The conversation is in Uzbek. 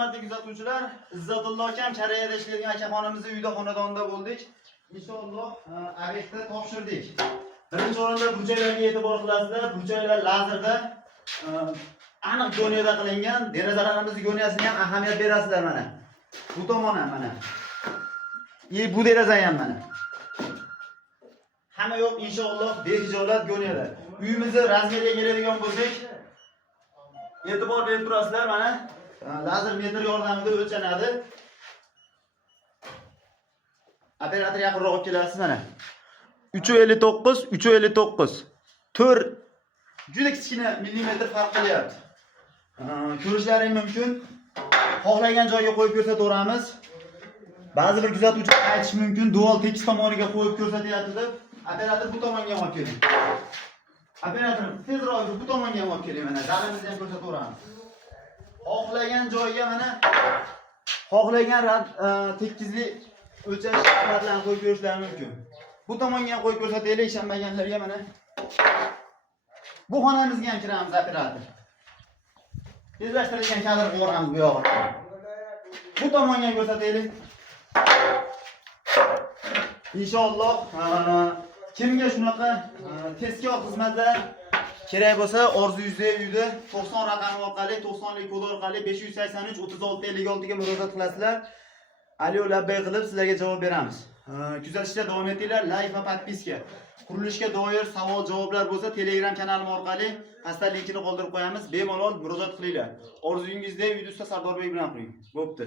hurmatli kuzatuvchilar, Izzatullo akam Koreyada ishlaydigan akaxonimizning uyda xonadonda bo'ldik. Inshaalloh obyektni topshirdik. Birinchi o'rinda bu joylarga e'tibor qilasizlar. Bu joylar lazerda aniq goniyada qilingan. Derazalarimizning goniyasiga ham ahamiyat berasizlar mana. Bu tomon ham mana. Bu deraza ham mana. Hamma yo'q inshaalloh behijolat goniyada. Uyimizni razmeriga keladigan bo'lsak, e'tibor berib turasizlar mana. Lazer metr yordamida o'lchanadi. Operator yaqinroq olib kelasiz mana. 359, 359. 4 juda kichkina millimetr farq qilyapti. Ko'rishlaring mumkin. Xohlagan joyga qo'yib ko'rsataveramiz. Ba'zi bir kuzatuvchilar aytish mumkin, dual tekis tomoniga qo'yib ko'rsatyapti deb. Operator bu tomonga olib keling. Operator tezroq bu tomonga olib keling mana. Dalimizni ham ko'rsataveramiz. Xohlagan joyga mana xohlagan tekislik o'lchash shakllarni qo'yib ko'rishlari mumkin. Bu tomonga ham qo'yib ko'rsataylik ishonmaganlarga mana. Bu xonamizga ham kiramiz operator. Tezlashtirilgan kadr qo'yamiz bu yog'iga. Bu tomonga ham ko'rsataylik. Inshaalloh kimga shunaqa tezkor xizmatlar kerak bo'lsa, orzuyingizda uyda 90 raqami orqali, 90lik kod orqali 583 36 56 ga murojaat qilasizlar. Alyo labbay qilib sizlarga javob beramiz. Kuzatishda davom etinglar, like va podpiska. Qurilishga doir savol-javoblar bo'lsa, Telegram kanalim orqali pastda linkini qoldirib qo'yamiz. Bemalol murojaat qilinglar. Orzuyingizda uyda usta Sardorbek bilan qiling. Bo'pti.